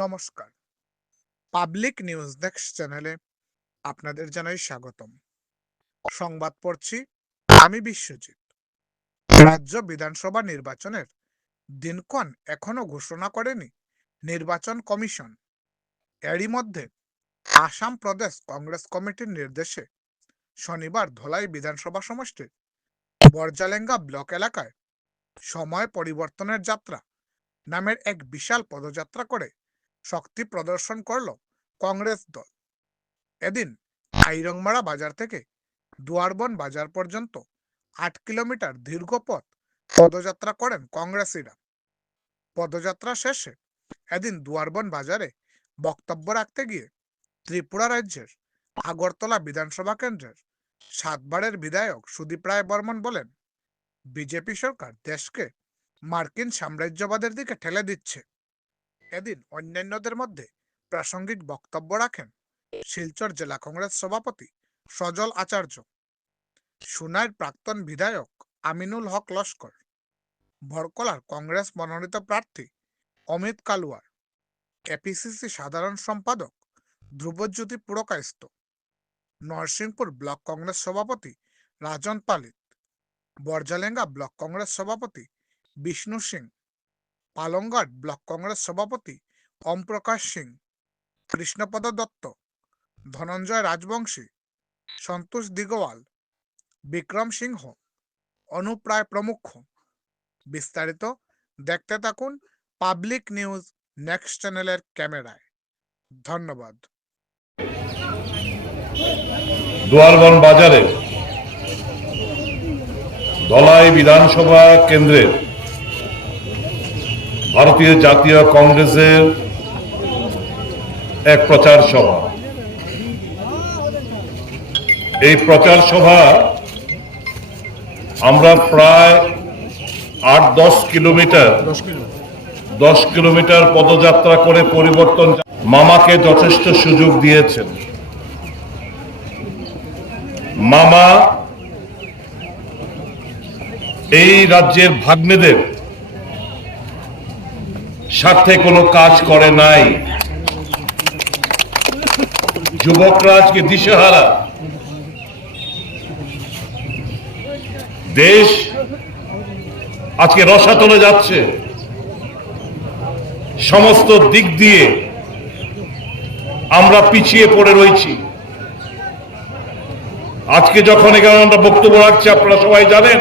নমস্কার। Public news desk চ্যানেলে আপনাদের জানাই স্বাগতম। সংবাদ পড়ছি আমি বিশ্বজিৎ। রাজ্য বিধানসভা নির্বাচনের দিনক্ষণ এখনো ঘোষণা করেনি নির্বাচন কমিশন। এরই মধ্যে আসাম প্রদেশ কংগ্রেস কমিটির নির্দেশে শনিবার ধলাই বিধানসভা সমষ্টির বর্জালেঙ্গা ব্লক এলাকায় সময় পরিবর্তনের যাত্রা নামের এক বিশাল পদযাত্রা করে শক্তি প্রদর্শন করল কংগ্রেস দল। এদিন আইরংমারা বাজার থেকে দুয়ারবন বাজার পর্যন্ত ৮ কিলোমিটার দীর্ঘ পথ পদযাত্রা করেন কংগ্রেসীরা। পদযাত্রা শেষে এদিন দুয়ারবন বাজারে বক্তব্য রাখতে গিয়ে ত্রিপুরা রাজ্যের আগরতলা বিধানসভা কেন্দ্রের ৭ বারের বিধায়ক সুদীপ রায় বর্মন বলেন, বিজেপি সরকার দেশকে মার্কিন সাম্রাজ্যবাদের দিকে ঠেলে দিচ্ছে। এদিন অন্যান্যদের মধ্যে প্রাসঙ্গিক বক্তব্য রাখেন শিলচর জেলা কংগ্রেস সভাপতি সজল আচার্য, সুনাইর প্রাক্তন বিধায়ক আমিনুল হক লস্কর, ভরকলার কংগ্রেস মনোনীত প্রার্থী অমিত কালুয়ার, এপিসিসি সাধারণ সম্পাদক ধ্রুবজ্যোতি পুরকায়স্থ, নরসিংপুর ব্লক কংগ্রেস সভাপতি রাজন পালিত, বর্জালেঙ্গা ব্লক কংগ্রেস সভাপতি বিষ্ণু সিং, পালংঘাট ব্লক কংগ্রেস সভাপতি ওম প্রকাশ সিং, কৃষ্ণপদ দত্ত, ধনঞ্জয় রাজবংশী, সন্তোষ দিগওয়াল, বিক্রম সিংহ, অনুপ রায় প্রমুখ। বিস্তারিত দেখতে থাকুন পাবলিক নিউজ নেক্সট চ্যানেলের ক্যামেরায়। ধন্যবাদ। দুয়ারবন বাজারে ধলাই বিধানসভা কেন্দ্রের ভারতীয় জাতীয় কংগ্রেসের এক প্রচার সভা। এই প্রচার সভা আমরা প্রায় ৮-১০ কিলোমিটার পদযাত্রা করে পরিবর্তন মামাকে যথেষ্ট সুযোগ দিয়েছেন। মামা এই রাজ্যের ভাগ্নেদের স্বার্থে কোনো কাজ করে নাই। যুবকরা আজকে দিশেহারা, দেশ আজকে রসাতলে যাচ্ছে, সমস্ত দিক দিয়ে আমরা পিছিয়ে পড়ে রয়েছি। আজকে যখন এখানে আমরা বক্তব্য রাখছি, আপনারা সবাই জানেন,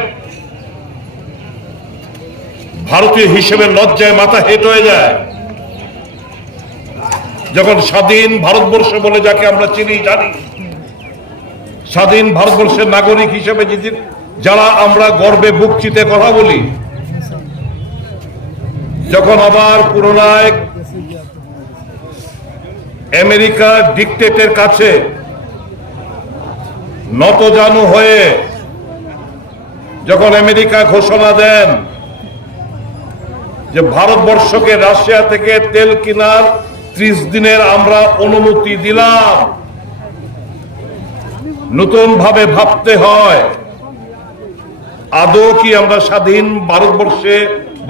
ভারতীয় হিসেবে লজ্জায় মাথা হেঁট হয়ে যায় যখন স্বাধীন ভারতবর্ষ বলে যাকে আমরা চিনি জানি, স্বাধীন ভারতবর্ষের নাগরিক হিসেবে যারা আমরা গর্বে বুক চিতে কথা বলি, যখন আবার পুনরায় আমেরিকার ডিক্টেটের কাছে নতজানু হয়ে যখন আমেরিকা ঘোষণা দেন যে ভারতবর্ষকে রাশিয়া থেকে তেল কেনার 30 দিনের আমরা অনুমতি দিলাম, নতুন ভাবে ভাবতে হয় আদৌ কি আমরা স্বাধীন ভারতবর্ষে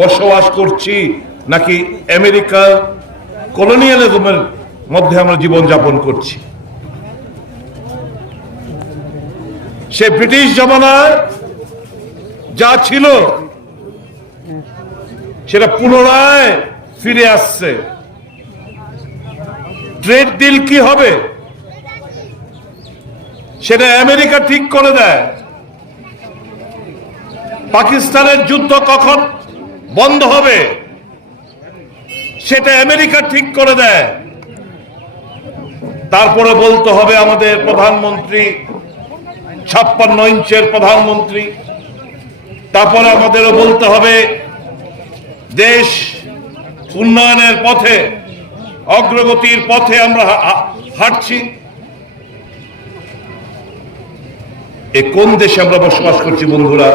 বসবাস করছি নাকি আমেরিকার কলোনিয়ালিজমের মধ্যে আমরা জীবন যাপন করছি। সে ব্রিটিশ জমানায় যা ছিল সেটা পুনরায় ফিরে আসছে। ট্রেড ডিল কি হবে সেটা আমেরিকা ঠিক করে দেয়। পাকিস্তানের যুদ্ধ কখন বন্ধ হবে সেটা আমেরিকা ঠিক করে দেয়। তারপরে বলতে হবে আমাদের প্রধানমন্ত্রী 56 ইঞ্চের প্রধানমন্ত্রী, তারপরে আমাদেরও বলতে হবে দেশ উন্নয়নের পথে, অগ্রগতির পথে আমরা হাঁটছি। এ কোন দেশে আমরা বসবাস করছি বন্ধুরা?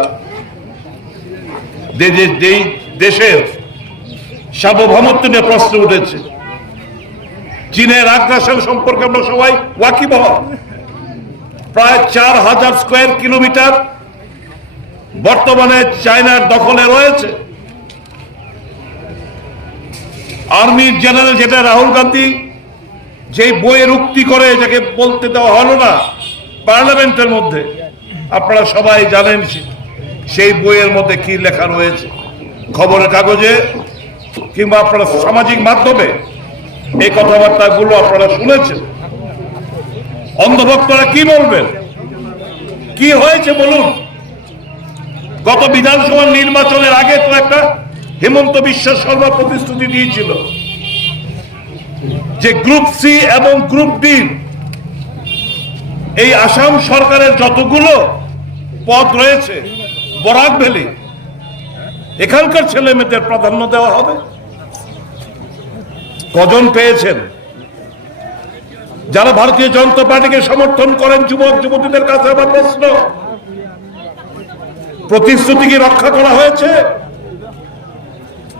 যেই দেশের সার্বভৌমত্ব নিয়ে প্রশ্ন উঠেছে। চীনের আগ্রাসন সম্পর্কে আমরা সবাই ওয়াকিবহাল। প্রায় 4000 স্কয়ার কিলোমিটার বর্তমানে চায়নার দখলে রয়েছে। আর্মির জেনারেল, যেটা রাহুল গান্ধী যে বইয়ের উক্তি করে, যাকে বলতে দেওয়া হলো না পার্লামেন্টের মধ্যে, আপনারা সবাই জানেন সেই বইয়ের মধ্যে কি লেখা রয়েছে। খবরের কাগজে কিংবা আপনারা সামাজিক মাধ্যমে এই কথাবার্তাগুলো আপনারা শুনেছেন। অন্ধভক্তরা কি বলবেন? কি হয়েছে বলুন? গত বিধানসভা নির্বাচনের আগে তো একটা হেমন্ত বিশ্ব শর্মা প্রতিশ্রুতি দিয়েছিল যে গ্রুপ সি এবং গ্রুপ ডি এই আসাম সরকারের যতগুলো পদ রয়েছে বরাক ভ্যালি, এখানকার ছেলে মেয়েদের প্রাধান্য দেওয়া হবে। কজন পেয়েছেন? যারা ভারতীয় জনতা পার্টিকে সমর্থন করেন, যুবক যুবতীদের কাছে আমার প্রশ্ন, প্রতিশ্রুতি কি রক্ষা করা হয়েছে?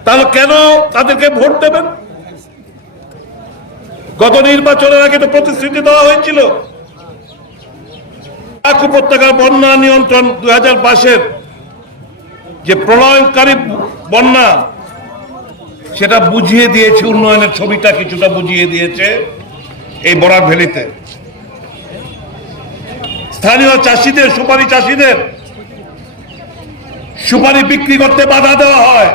তাহলে কেন তাদেরকে ভোট দেবেন? গত নির্বাচনের আগে তো প্রতিশ্রুতি দেওয়া হয়েছিল উপত্যকার বন্যা নিয়ন্ত্রণ 2022-এর যে প্রলয়কারী বন্যা, সেটা বুঝিয়ে দিয়েছে, উন্নয়নের ছবিটা কিছুটা বুঝিয়ে দিয়েছে এই বরাক ভ্যালিতে। স্থানীয় চাষিদের, সুপারি চাষিদের সুপারি বিক্রি করতে বাধা দেওয়া হয়।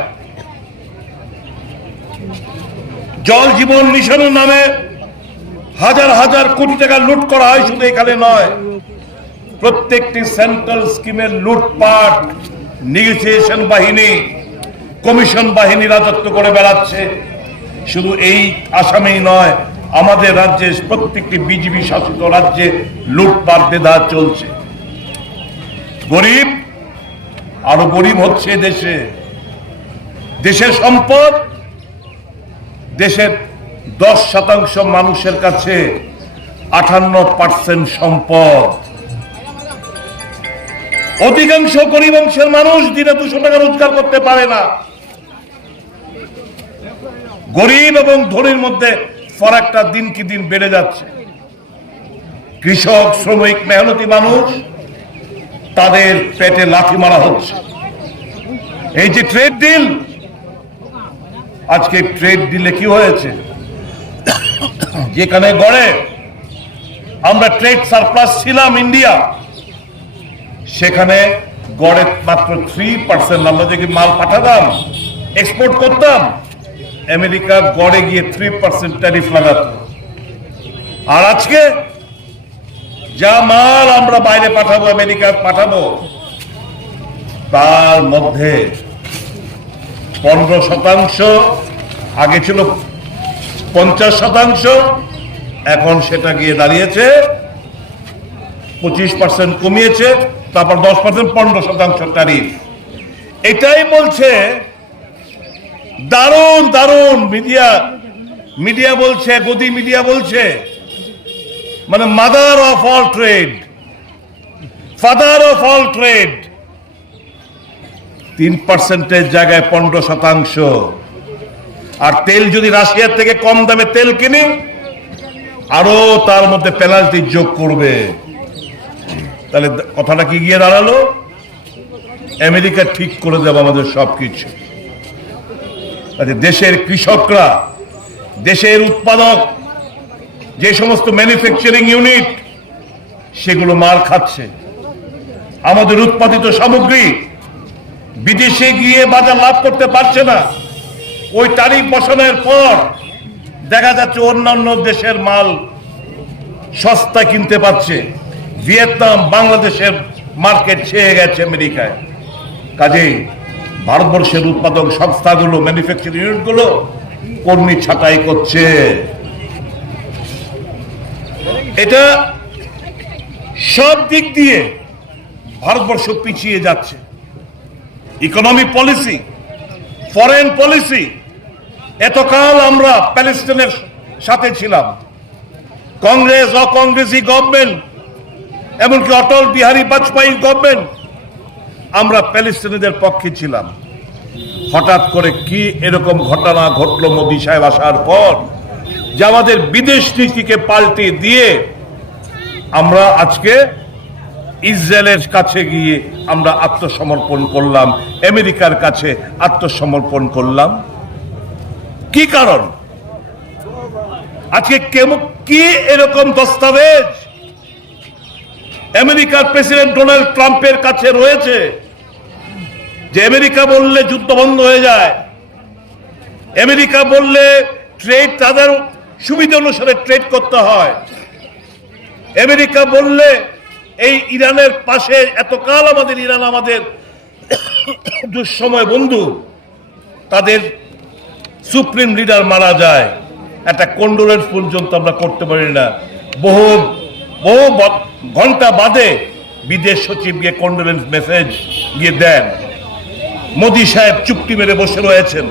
জল জীবন মিশনের নামে হাজার হাজার কোটি টাকা লুট করা হয়। শুধু এখানে নয়, প্রত্যেকটি সেন্ট্রাল স্কিমের লুটপাট নেগোসিয়েশন বাহিনী, কমিশন বাহিনী রাজত্ব করে বেড়াচ্ছে। শুধু এই আসামেই নয়, আমাদের রাজ্যে প্রত্যেকটি বিজেপি শাসিত রাজ্যে লুটপাট বেধা চলছে। গরিব আরো গরিব হচ্ছে দেশে। দেশের সম্পদ, দেশের 10% মানুষের কাছে 58% সম্পদ। অধিকাংশ গরিব অংশের মানুষ দিনে 200 টাকা রোজগার করতে পারে না। গরিব এবং ধনীর মধ্যে ফারাকটা দিন কি দিন বেড়ে যাচ্ছে। কৃষক, শ্রমিক, মেহনতি মানুষ, তাদের পেটে লাথি মারা হচ্ছে। এই যে ট্রেড ডিল, আজকে ট্রেড ডিলে কি হয়েছে? যেখানে গড়ে আমরা ট্রেড সারপ্লাস ছিলাম ইন্ডিয়া, সেখানে গড়ে মাত্র 3%। আমরা যে মাল পাঠাতাম, এক্সপোর্ট করতাম, আমেরিকা গড়ে গিয়ে 3% ট্যারিফ লাগাত। আর আজকে যা মাল আমরা বাইরে পাঠাবো, আমেরিকা পাঠাবো, তার মধ্যে 15%, আগে ছিল 50%, এখন সেটা গিয়ে দাঁড়িয়েছে 25%, কমিয়েছে। তারপর 10%, 15% ট্যারিফ। এটাই বলছে দারুণ দারুণ মিডিয়া বলছে, গদি মিডিয়া বলছে, মানে mother of all trade, father of all trade. 3%-এর জায়গায় 15%। আর তেল যদি রাশিয়ার থেকে কম দামে তেল কিনি, আরো তার মধ্যে পেনাল্টি যোগ করবে। তাহলে কথাটা কি গিয়ে দাঁড়ালো? আমেরিকা ঠিক করে দেবে আমাদের সবকিছু। দেশের কৃষকরা, দেশের উৎপাদক, যে সমস্ত ম্যানুফ্যাকচারিং ইউনিট, সেগুলো মার খাচ্ছে। আমাদের উৎপাদিত সামগ্রী বিদেশে গিয়ে বাজার লাভ করতে পারছে না। ওই তারিখ বসানোর পর দেখা যাচ্ছে অন্যান্য দেশের মাল সস্তা কিনতে পারছে। ভিয়েতনাম, বাংলাদেশের মার্কেট ছেয়ে গেছে আমেরিকায়। কাজেই ভারতবর্ষের উৎপাদক সংস্থাগুলো, ম্যানুফ্যাকচারিং ইউনিটগুলো কর্মী ছাঁটাই করছে। এটা সব দিক দিয়ে ভারতবর্ষ পিছিয়ে যাচ্ছে। ইকোনমিক পলিসি, ফরেন পলিসি, এতকাল আমরা প্যালেস্টাইনের সাথে ছিলাম। কংগ্রেস, অকংগ্রেসি গভর্নমেন্ট, এমনকি অটল বিহারী বাজপেয়ী গভর্নমেন্ট, আমরা প্যালেস্টাইনিদের পক্ষে ছিলাম। হঠাৎ করে কি এরকম ঘটনা ঘটলো মোদী সাহেব আসার পর, যে আমাদের বিদেশ নীতিকে পাল্টে দিয়ে আমরা আজকে ইসরায়েলের কাছে গিয়ে আমরা আত্মসমর্পণ করলাম, আমেরিকার কাছে আত্মসমর্পণ করলাম। কি কারণ? আজকে কি এরকম দস্তাবেজ আমেরিকার প্রেসিডেন্ট ডোনাল্ড ট্রাম্পের কাছে রয়েছে যে আমেরিকা বললে যুদ্ধ বন্ধ হয়ে যায়, আমেরিকা বললে ট্রেড তাদের সুবিধা অনুসারে ট্রেড করতে হয়, আমেরিকা বললে এই ইরানের পাশে এতকাল আমাদের ইরান আমাদের দুঃসময় বন্ধু, তাদের সুপ্রিম লিডার মারা যায়, একটা কন্ডোলেন্স পর্যন্ত আমরা করতে পারি না। বহু বহু ঘন্টা বাদে বিদেশ সচিব গিয়ে কন্ডোলেন্স মেসেজ গিয়ে দেন। মোদী সাহেব চুক্তি মেরে বসে রয়েছেন।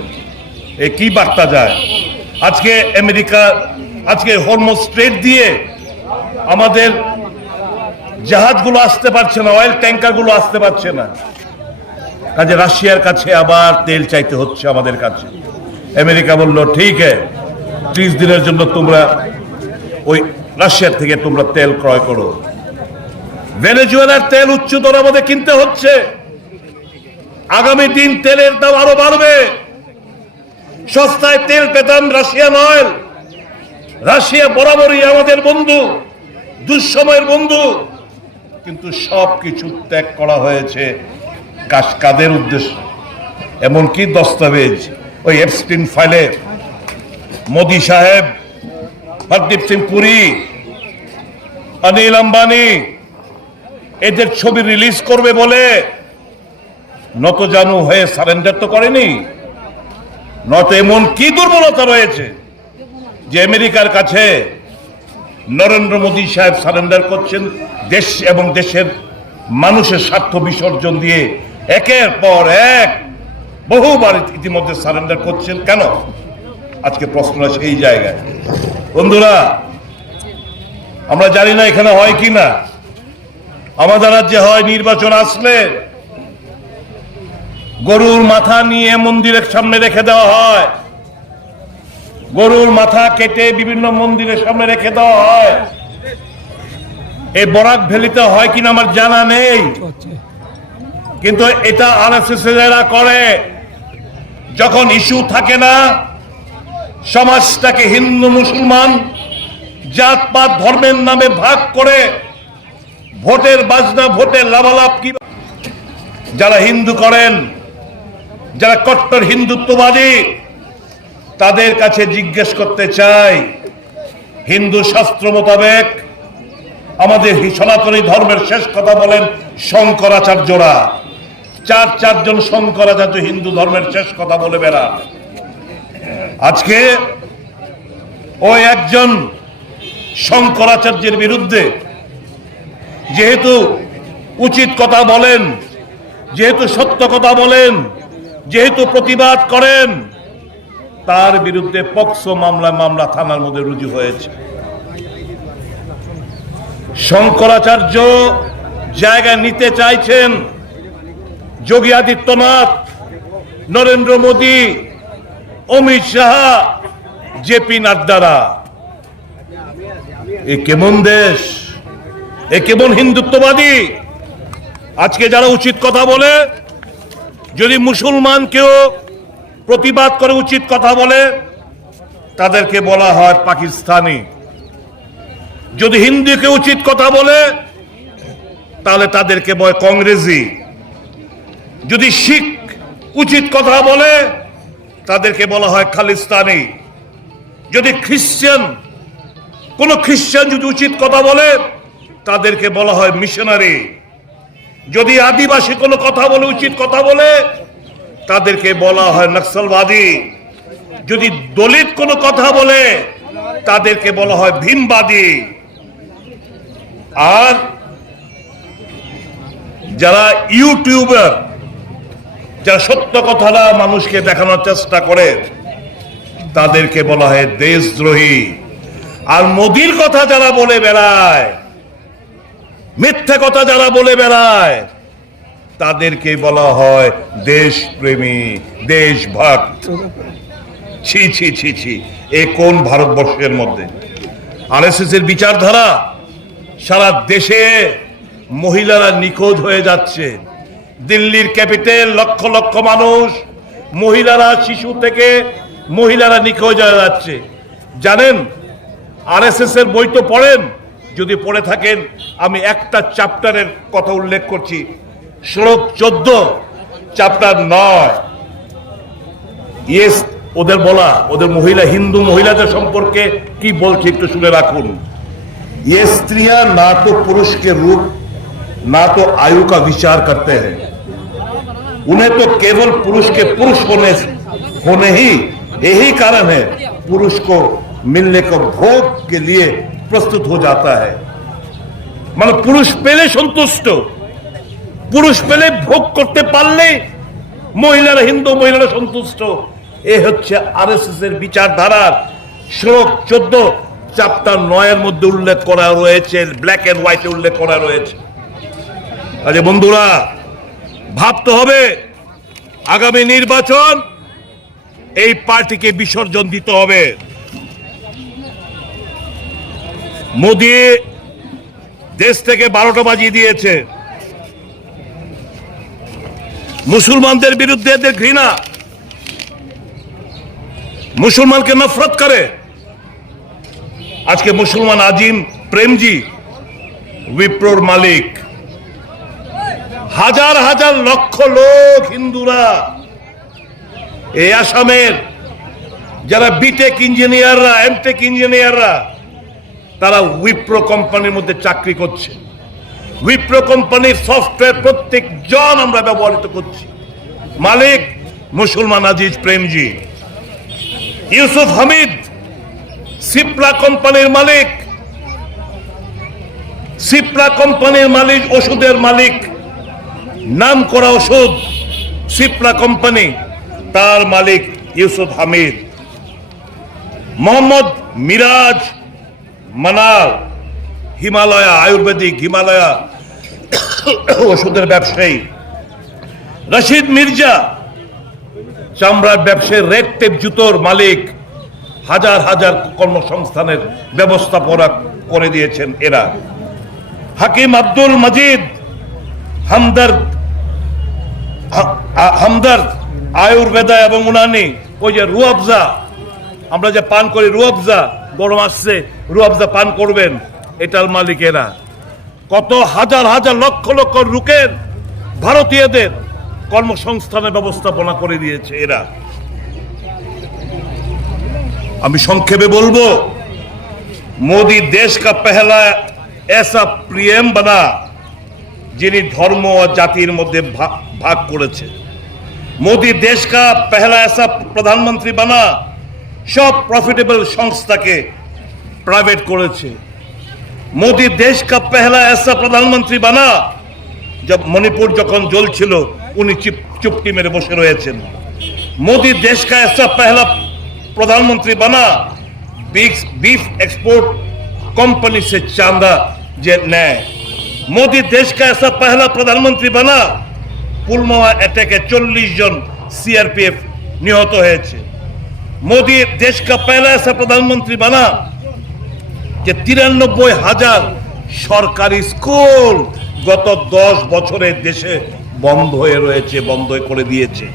এ কি বার্তা যায়? আজকে আমেরিকা আজকে হরমুজ স্ট্রেট দিয়ে আমাদের জাহাজগুলো আসতে পারছে না, অয়েল ট্যাঙ্কারগুলো আসতে পারছে না, কাজে রাশিয়ার কাছে আবার তেল চাইতে হচ্ছে আমাদের কাছে। আমেরিকা বলল ঠিক আছে, 30 দিনের জন্য তোমরা ওই রাশিয়ার থেকে তোমরা তেল ক্রয় করো। ভেনেজুয়েলার তেল উচ্চ দরে আমাদের কিনতে হচ্ছে। আগামী দিন তেলের দাম আরো বাড়বে। সস্তায় তেল পেতাম রাশিয়ান অয়েল। রাশিয়া বরাবরই আমাদের বন্ধু, দুঃসময়ের বন্ধু, কিন্তু সবকিছু ত্যাগ করা হয়েছে কাদের উদ্দেশ্যে? এমনকি দস্তাবেজ ওই এপস্টিন ফাইলে মোদী সাহেব, হরদীপ সিং পুরী, অনিল আম্বানি এদের ছবি রিলিজ করবে বলে নতজানু হয়ে সারেন্ডার তো করেনি। নত এমন কি দুর্বলতা রয়েছে যে আমেরিকার কাছে নরেন্দ্র মোদী সাহেব সারেন্ডার করছেন দেশ এবং দেশের মানুষের স্বার্থ বিসর্জন দিয়ে একের পর এক বহুবার ইতিমধ্যে সারেন্ডার করছেন। কেন? আজকে প্রশ্ন সেই জায়গায়। বন্ধুরা, আমরা জানি না এখানে হয় কি না। আমাদের রাজ্যে হয় নির্বাচন আসলে গরুর মাথা নিয়ে মন্দিরের সামনে রেখে দেওয়া হয়, গরুর মাথা কেটে বিভিন্ন মন্দিরের সামনে রেখে দেওয়া হয়। এই বরাক ভ্যালিতে হয় কিনা আমার জানা নেই, কিন্তু এটা আরএসএস এরা করে। যখন ইস্যু থাকে না, সমাজটাকে হিন্দু মুসলমান জাতপাত ধর্মের নামে ভাগ করে ভোটের বাজনা, ভোটের লাভালাভ কি যারা হিন্দু করেন, যারা কট্টর হিন্দুত্ববাদী, তাদের কাছে জিজ্ঞেস করতে চাই, হিন্দু শাস্ত্র মোতাবেক আমাদের সনাতনী ধর্মের শেষ কথা বলেন শঙ্করাচার্যরা। চারজন শঙ্করাচার্য হিন্দু ধর্মের শেষ কথা বলে বেড়ান। আজকে ওই একজন শঙ্করাচার্যের বিরুদ্ধে যেহেতু উচিত কথা বলেন, যেহেতু সত্য কথা বলেন, যেহেতু প্রতিবাদ করেন, তার বিরুদ্ধে পক্সো মামলা থানার মধ্যে রুজু হয়েছে। শঙ্করাচার্য জায়গা নিতে চাইছেন যোগী আদিত্যনাথ, নরেন্দ্র মোদী, অমিত শাহ, জেপি নাড্ডারা। এ কেমন দেশ? এ কেমন হিন্দুত্ববাদী? আজকে যারা উচিত কথা বলে, যদি মুসলমান কেউ প্রতিবাদ করে উচিত কথা বলে, তাদেরকে বলা হয় পাকিস্তানি। যদি হিন্দুকে উচিত কথা বলে, তাহলে তাদেরকে বলে কংগ্রেসি। যদি শিখ উচিত কথা বলে, তাদেরকে বলা হয় খালিস্তানি। যদি কোন খ্রিস্টান যদি উচিত কথা বলে, তাদেরকে বলা হয় মিশনারি। যদি আদিবাসী কোনো কথা বলে, উচিত কথা বলে, তাদেরকে বলা হয় নক্সালবাদী। যদি দলিত কোনো কথা বলে, তাদেরকে বলা হয় ভীমবাদী। আর যারা ইউটিউবার, যারা সত্য কথাটা মানুষকে দেখানোর চেষ্টা করে, তাদেরকে বলা হয় দেশদ্রোহী। আর মোদির কথা যারা বলে বেড়ায়, মিথ্যা কথা যারা বলে বেড়ায়, তাদেরকে বলা হয় দেশপ্রেমী, দেশভক্ত। ছি ছি ছি ছি, এ কোন ভারতবর্ষের মধ্যে? আরএসএস এর বিচারধারা, সারা দেশে মহিলারা নিখোঁজ হয়ে যাচ্ছে। দিল্লির ক্যাপিটাল লক্ষ লক্ষ মানুষ, মহিলারা শিশু থেকে মহিলারা নিখোঁজ হয়ে যাচ্ছে। জানেন, আরএসএস এর বই তো পড়েন, যদি পড়ে থাকেন আমি একটা চ্যাপ্টারের কথা উল্লেখ করছি, শ্লোক 14 চ্যাপ্টার 9। ইয়েস, ওদের বলা, ওদের মহিলা, হিন্দু মহিলাদের সম্পর্কে কি বলছে একটু শুনে রাখুন। ये स्त्रियां ना तो पुरुष के रूप ना तो आयु का विचार करते हैं, उन्हें तो केवल पुरुष के पुरुष होने ही यही कारण है पुरुष को मिलने को भोग के लिए प्रस्तुत हो जाता है। মানে পুরুষ পেলে সন্তুষ্ট, পুরুষ পেলে ভোগ করতে পারলে মহিলারা, হিন্দু মহিলারা সন্তুষ্ট। এ হচ্ছে আরএসএস এর বিচারধারার শ্লোক 14 চ্যাপ্টার 9 এর মধ্যে উল্লেখ করা রয়েছে, ব্ল্যাক এন্ড হোয়াইটে উল্লেখ করা রয়েছে। আরে বন্ধুরা, ভাবতে হবে আগামী নির্বাচন এই পার্টিকে বিসর্জন দিতে হবে। মোদি দেশ থেকে 12টা বাজিয়ে দিয়েছে। মুসলমানদের বিরুদ্ধে এদের ঘৃণা, মুসলমানকে নফরত করে। আজকে মুসলমান আজিম প্রেমজি উইপ্রোর মালিক, হাজার হাজার লক্ষ লোক হিন্দুরা এই আসামের যারা বিটেক ইঞ্জিনিয়াররা, এমটেক ইঞ্জিনিয়াররা, তারা উইপ্রো কোম্পানির মধ্যে চাকরি করছে। উইপ্রো কোম্পানির সফটওয়্যার প্রত্যেক জন আমরা ব্যবহৃত করছি। মালিক মুসলমান আজিজ প্রেমজি। ইউসুফ হামিদ সিপ্লা কোম্পানির মালিক, সিপ্লা কোম্পানির মালিক, ওষুধের মালিক, নাম করা ওষুধ সিপ্লা কোম্পানি, তার মালিক ইউসুফ হামিদ। মোহাম্মদ মিরাজ মানার হিমালয়া, আয়ুর্বেদিক হিমালয়া ওষুধের ব্যবসায়ী। রশিদ মির্জা চামড়ার ব্যবসায়ী, রেড টেপ জুতোর মালিক। হাজার হাজার কর্মসংস্থানের ব্যবস্থাপনা করে দিয়েছেন এরা। হাকিম আব্দুল মজিদ হামদর্দ আয়ুর্বেদা এবং উনানি, ওই যে রুয়াবজা আমরা যে পান করি, রুয়াবজা, গরম আসছে রুয়াবজা পান করবেন, এটার মালিক এরা। কত হাজার হাজার লক্ষ লক্ষ লোকের, ভারতীয়দের কর্মসংস্থানের ব্যবস্থাপনা করে দিয়েছে এরা। আমি সংক্ষেপে বলবো, মোদি দেশ কা পহলা ऐसा पीएम बना যিনি ধর্ম ও জাতির মধ্যে ভাগ করেছে। মোদি দেশ কা পহলা ऐसा প্রধানমন্ত্রী বানা সব প্রফিটেবল সংস্থাকে প্রাইভেট করেছে। মোদি দেশ কা পহলা ऐसा প্রধানমন্ত্রী বানা, মণিপুর যখন জ্বলছিল উনি চুপটি মেরে বসে রয়েছেন। মোদি দেশ কা ऐसा पहला प्रधानमंत्री बना बीफ एक्सपोर्ट कंपनी से चांदा नेय। मोदी देश का ऐसा पहला प्रधानमंत्री बना पुलवामा अटैके 40 जन सीआरपीएफ निहत হয়েছে। मोदी देश का पहला ऐसा प्रधानमंत्री बना যে 93,000 সরকারি স্কুল গত 10 বছরে দেশে বন্ধ হয়ে রয়েছে, বন্ধ করে দিয়েছে।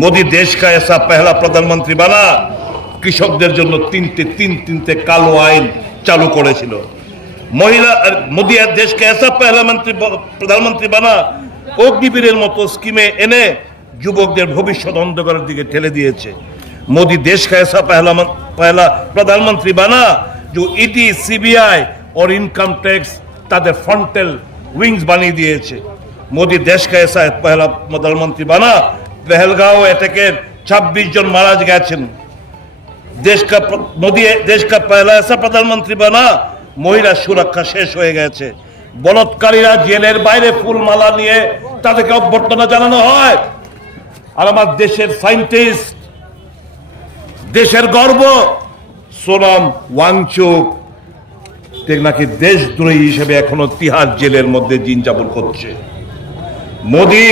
মোদি দেশ কা ऐसा पहला प्रधानमंत्री बना কৃষকদের জন্য তিনটে কালো আইন চালু করেছিল। মহিলা মোদি দেশ কা ऐसा पहला প্রধানমন্ত্রী বানা অগ্নিবীরের মতো স্কিমে এনে যুবকদের ভবিষ্যৎ অন্ধকারের দিকে ঠেলে দিয়েছে। মোদি দেশ কা ऐसा पहला প্রধানমন্ত্রী বানা जो ईडी सीबीआई और इनकम टैक्स তাদের ফ্রন্টাল উইংস বানিয়ে দিয়েছে। মোদি দেশ কা ऐसा पहला প্রধানমন্ত্রী বানা पहलगांव अटैके 26 জন মারা গেছেন। মোদি দেশ কা পহলা ऐसा প্রধানমন্ত্রী বানা মহিলা সুরক্ষা শেষ হয়ে গেছে। বলৎকারীরা জেলের বাইরে ফুলমালা নিয়ে তাদেরকে অভ্যর্থনা জানানো হয়। আর আমার দেশের সায়েন্টিস্ট, দেশের গর্ব সোনাম ওয়াংচুক নাকি দেশদ্রোহী হিসেবে এখনো তিহার জেলের মধ্যে দিন যাপন করছে। मोदी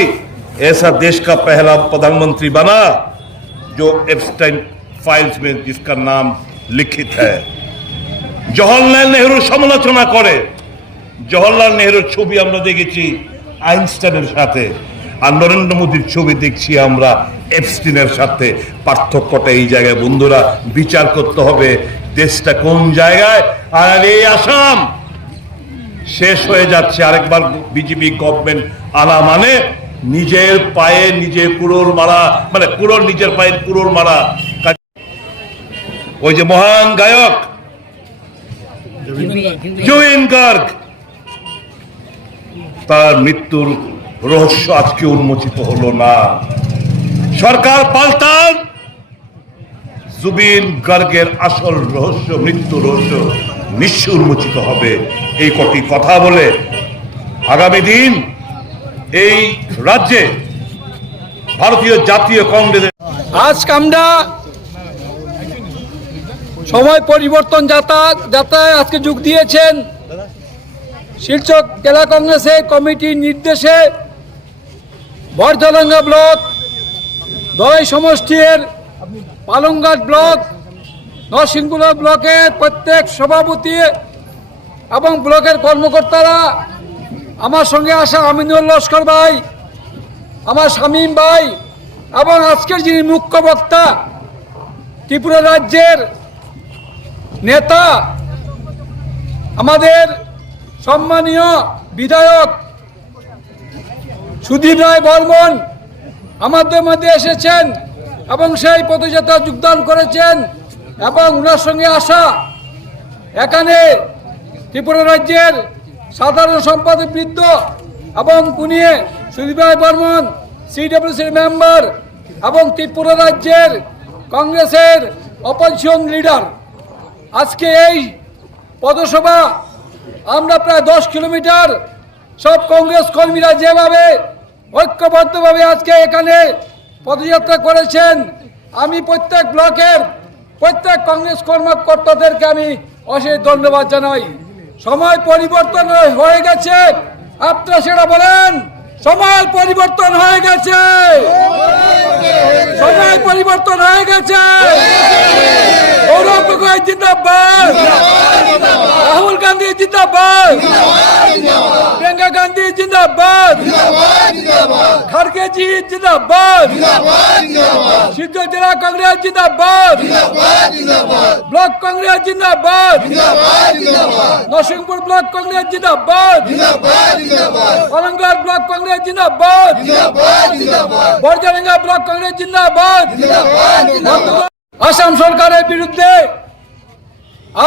ऐसा देश का पहला प्रधानमंत्री बना जो एप्स्टाइन फाइल्स में जिसका नाम लिखित है। जवाहरलाल नेहरू সমালোচনা করে। জওহরলাল নেহরুর ছবি আমরা দেখেছি আইনস্টাইনের সাথে, আর নরেন্দ্র মোদীর ছবি দেখছি আমরা এপস্টিনের সাথে। পার্থক্যটা এই জায়গায় বন্ধুরা, বিচার করতে হবে দেশটা কোন জায়গায়। আর এই আসাম শেষ হয়ে যাচ্ছে, আরেকবার বিজেপি গভর্নমেন্ট আনা মানে নিজের পায়ে নিজে কুড়োল মারা, মানে কুড়োল নিজের পায়ে কুড়োল মারা। ওই যে মহান গায়ক জুবিন গার্গ, তার মৃত্যুর রহস্য আজকে উন্মোচিত হলো না। সরকার পাল্টান, জুবিন গার্গের আসল রহস্য, মৃত্যু রহস্য নিশ্চয় উন্মোচিত হবে। এই কটি কথা বলে আগামী দিন এই রাজ্যে ভারতীয় জাতীয় কংগ্রেসের আজকে আমরা সময় পরিবর্তন যাত্রায় আজকে যোগ দিয়েছেন শিলচর জেলা কংগ্রেসের কমিটির নির্দেশে বর্ধমানা ব্লক, দই সমষ্টির পালংঘাট ব্লক, নরসিংপুর ব্লকের প্রত্যেক সভাপতি এবং ব্লকের কর্মকর্তারা, আমার সঙ্গে আসা আমিনুল লস্কর ভাই, আমার শামীম ভাই এবং আজকের যিনি মুখ্য বক্তা ত্রিপুরা রাজ্যের নেতা আমাদের সম্মানীয় বিধায়ক সুদীপ রায় বর্মন আমাদের মধ্যে এসেছেন এবং সেই পদযাত্রা যোগদান করেছেন। এবং ওনার সঙ্গে আসা এখানে ত্রিপুরা রাজ্যের সাধারণ সম্পাদক বৃদ্ধ এবং পুনিয়ে সুদীপ রায় বর্মন সিডব্লিউসির মেম্বার এবং ত্রিপুরা রাজ্যের কংগ্রেসের অপোজিশন লিডার। আজকে এই পদসভা আমরা প্রায় 10 কিলোমিটার সব কংগ্রেস কর্মীরা যেভাবে ঐক্যবদ্ধভাবে আজকে এখানে পদযাত্রা করেছেন, আমি প্রত্যেক ব্লকের প্রত্যেক কংগ্রেস কর্মকর্তাদেরকে আমি অশেষ ধন্যবাদ জানাই। সময় পরিবর্তন হয়ে গেছে, আপনারা সেটা বলেন। সময় পরিবর্তন হয়ে গেছে, সময় পরিবর্তন হয়ে গেছে। গৌরব গগৈ জিন্দাবাদ, রাহুল গান্ধী জিন্দাবাদ, প্রিয়াঙ্কা গান্ধী জিন্দাবাদ, খড়গে জি জিন্দাবাদ, শিলচর জেলা কংগ্রেস জিন্দাবাদ, ব্লক কংগ্রেস জিন্দাবাদ, নরসিংপুর ব্লক কংগ্রেস জিন্দাবাদ, পালংঘাট ব্লক কংগ্রেস জিন্দাবাদ, বর্ধমানা ব্লক কংগ্রেস জিন্দাবাদ। আসাম সরকারের বিরুদ্ধে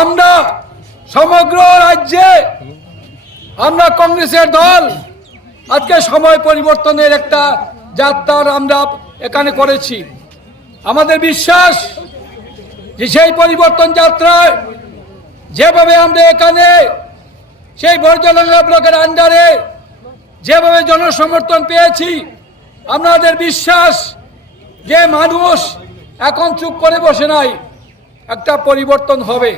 আমরা সমগ্র রাজ্যে আমরা কংগ্রেসের দল আজকে সময় পরিবর্তনের একটা যাত্রার আমরা এখানে করেছি। আমাদের বিশ্বাস যে সেই পরিবর্তন যাত্রায় যেভাবে আমরা এখানে সেই বর্ধমানা ব্লকের আন্ডারে যেভাবে জনসমর্থন পেয়েছি, আমাদের বিশ্বাস যে মানুষ এখন চুপ করে বসে নাই, একটা পরিবর্তন হবে।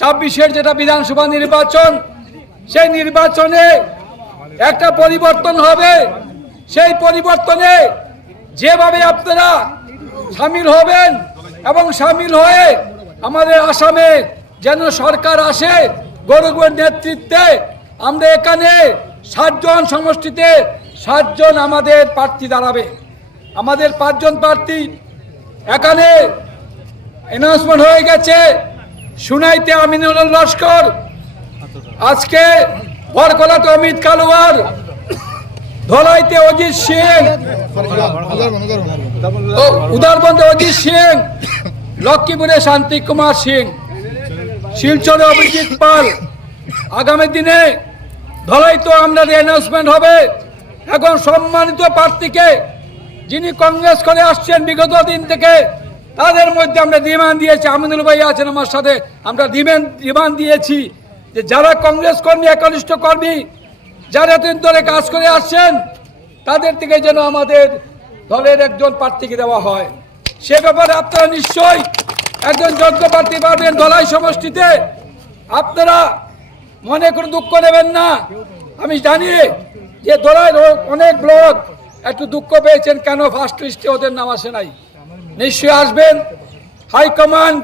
26-এর যেটা বিধানসভা নির্বাচন, সেই নির্বাচনে একটা পরিবর্তন হবে। সেই পরিবর্তনে যেভাবে আপনারা সামিল হবেন এবং সামিল হয়ে আমাদের আসামে যেন সরকার আসে গৌরবের নেতৃত্বে, আমরা এখানে 7 জন সমষ্টিতে 7 জন আমাদের প্রার্থী দাঁড়াবে। আমাদের 5 জন প্রার্থী এখানে অ্যানাউন্সমেন্ট হয়ে গেছে। সুনাইতে আমিনুল লস্কর, আজকে বরকলাতে অমিত কালওয়ার, ধলাইতে অজিত সিং, উদারবন্দে অজিত সিং, লক্ষ্মীপুরে শান্তি কুমার সিং, শিলচরে অভিজিৎ পাল। আগামী দিনে ধলাইতে আমরা অ্যানাউন্সমেন্ট হবে। এখন সম্মানিত প্রার্থীকে যিনি কংগ্রেস করে আসছেন বিগত দিন থেকে, তাদের মধ্যে আমরা ডিমান্ড দিয়েছি, আমিনুল ভাই আছেন আমার সাথে, আমরা ডিমান্ড দিয়েছি যে যারা কংগ্রেস কর্মী, একনিষ্ঠ কর্মী, যারা এতদিন ধরে কাজ করে আসছেন, তাদের থেকে যেন আমাদের দলের একজন প্রার্থীকে দেওয়া হয়। সে ব্যাপারে আপনারা নিশ্চয়ই একজন যোগ্য প্রার্থী পাবেন ধলাই সমষ্টিতে। আপনারা মনে করে দুঃখ নেবেন না। আমি জানি যে ধলাইয়ের অনেক ব্লক একটু দুঃখ পেয়েছেন, কেন ফার্স্ট লিস্টে ওদের নাম আসে নাই। নিশ্চয়ই আসবেন। হাইকমান্ড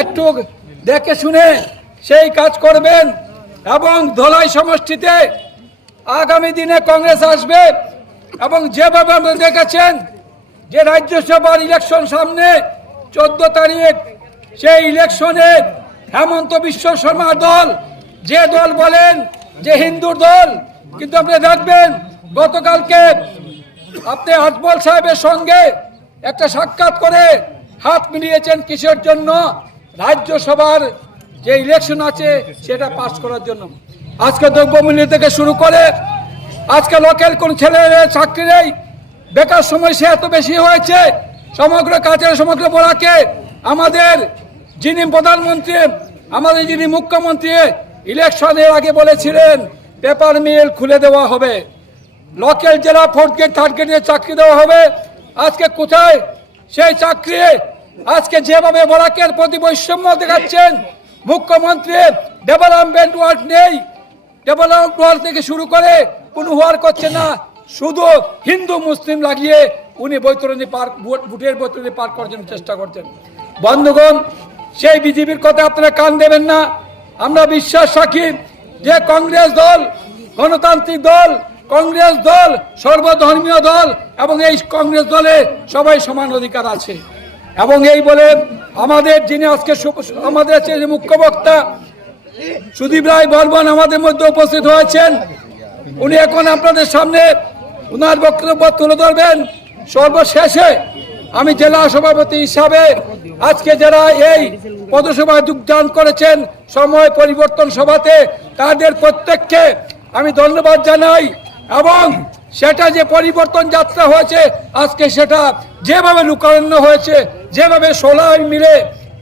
একটু দেখে শুনে সেই কাজ করবেন এবং ধলাই সমষ্টিতে আগামী দিনে কংগ্রেস আসবে। এবং যেভাবে আমরা দেখেছেন যে রাজ্যসভার ইলেকশন সামনে 14 তারিখ, সেই ইলেকশনে হেমন্ত বিশ্ব শর্মা দল, যে দল বলেন যে হিন্দুর দল, কিন্তু আপনি দেখবেন গতকালকে আপনি আজমল সাহেবের সঙ্গে একটা সাক্ষাৎ করে হাত মিলিয়েছেন কিসের জন্য? রাজ্যসভার যে ইলেকশন আছে সেটা পাস করার জন্য। আজকে দ্রব্যমূল্য থেকে শুরু করে আজকে লোকাল কোন ছেলের চাকরি নেই, বেকার সমস্যা এত বেশি হয়েছে সমগ্র কাজের সমগ্র বলাকে। আমাদের যিনি প্রধানমন্ত্রী, আমাদের যিনি মুখ্যমন্ত্রী ইলেকশনের আগে বলেছিলেন পেপার মিল খুলে দেওয়া হবে, লোকাল জেলা 4th গ্রেড 3rd গ্রেডে চাকরি দেওয়া হবে। আজকে কোথায় সেই চাকরি? আজকে যেভাবে বরাকের প্রতি বৈষম্য দেখাচ্ছেন মুখ্যমন্ত্রী, ডেভেলপমেন্ট ওয়ার্ড নেই, ডেভেলপমেন্ট ওয়ার্ড থেকে শুরু করে কোনো ওয়ার করছে না, শুধু হিন্দু মুসলিম লাগিয়ে উনি বৈতরণী পার ভোটের বৈতরণী পার করার জন্য চেষ্টা করছেন। বন্ধুগণ, সেই বিজেপির কথা আপনারা কান দেবেন না। আমরা বিশ্বাস রাখি যে কংগ্রেস দল গণতান্ত্রিক দল, কংগ্রেস দল সর্বধর্মীয় দল, এবং এই কংগ্রেস দলে সবাই সমান অধিকার আছে। এবং এই বলে আমাদের যিনি আজকে আমাদের যে মুখ্য বক্তা সুদীপ রায় বর্মন আমাদের মধ্যে উপস্থিত হয়েছেন, উনি এখন আপনাদের সামনে উনার বক্তব্য তুলে ধরবেন। সর্বশেষে আমি জেলা সভাপতি হিসাবে আজকে যারা এই পদসভায় যোগদান করেছেন সময় পরিবর্তন সভাতে, তাদের প্রত্যেককে আমি ধন্যবাদ জানাই। এবং সেটা যে পরিবর্তন যাত্রা হয়েছে আজকে, সেটা যেভাবে লোকারণ্য হয়েছে, যেভাবে 16 মিলে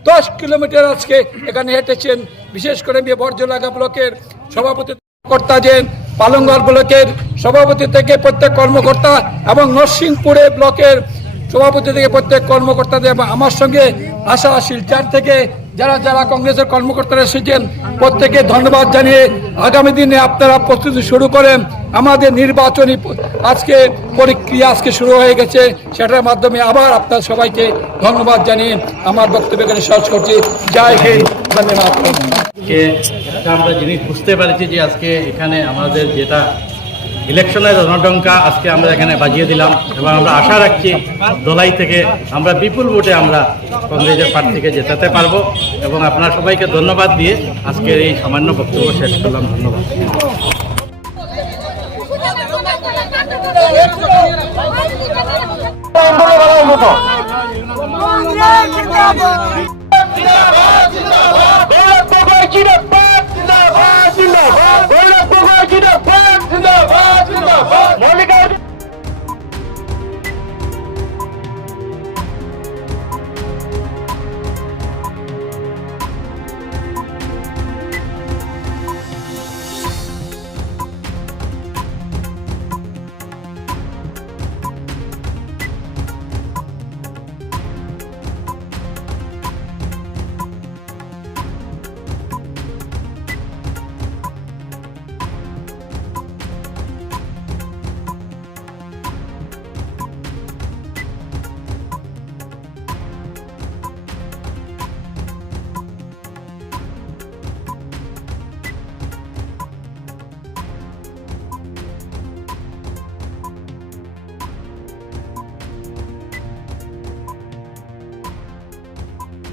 10 কিলোমিটার আজকে এখানে হেঁটেছেন, বিশেষ করে বর্জলাগা ব্লকের সভাপতি কর্তা যে পালংঘর ব্লকের সভাপতি থেকে প্রত্যেক কর্মকর্তা এবং নরসিংপুরে ব্লকের সভাপতি থেকে প্রত্যেক কর্মকর্তাদের, আমার সঙ্গে আশা শিলচর থেকে যারা যারা কংগ্রেসের কর্মকর্তারা এসেছেন প্রত্যেকে ধন্যবাদ জানিয়ে আগামী দিনে আপনারা প্রস্তুতি শুরু করেন। আমাদের নির্বাচনী আজকে প্রক্রিয়া আজকে শুরু হয়ে গেছে, সেটার মাধ্যমে আবার আপনার সবাইকে ধন্যবাদ জানিয়ে আমার বক্তব্য এখানে শেষ করছি। জয় হিন্দ, ধন্যবাদ। আমরা জিনিস বুঝতে পারছি যে আজকে এখানে আমাদের যেটা ইলেকশনের রণডঙ্কা আজকে আমরা এখানে বাজিয়ে দিলাম, এবং আমরা আশা রাখছি দলাই থেকে আমরা বিপুল ভোটে আমরা কংগ্রেসের প্রার্থীকে জেতাতে পারবো। এবং আপনারা সবাইকে ধন্যবাদ দিয়ে আজকের এই সামান্য বক্তব্য শেষ করলাম। ধন্যবাদ।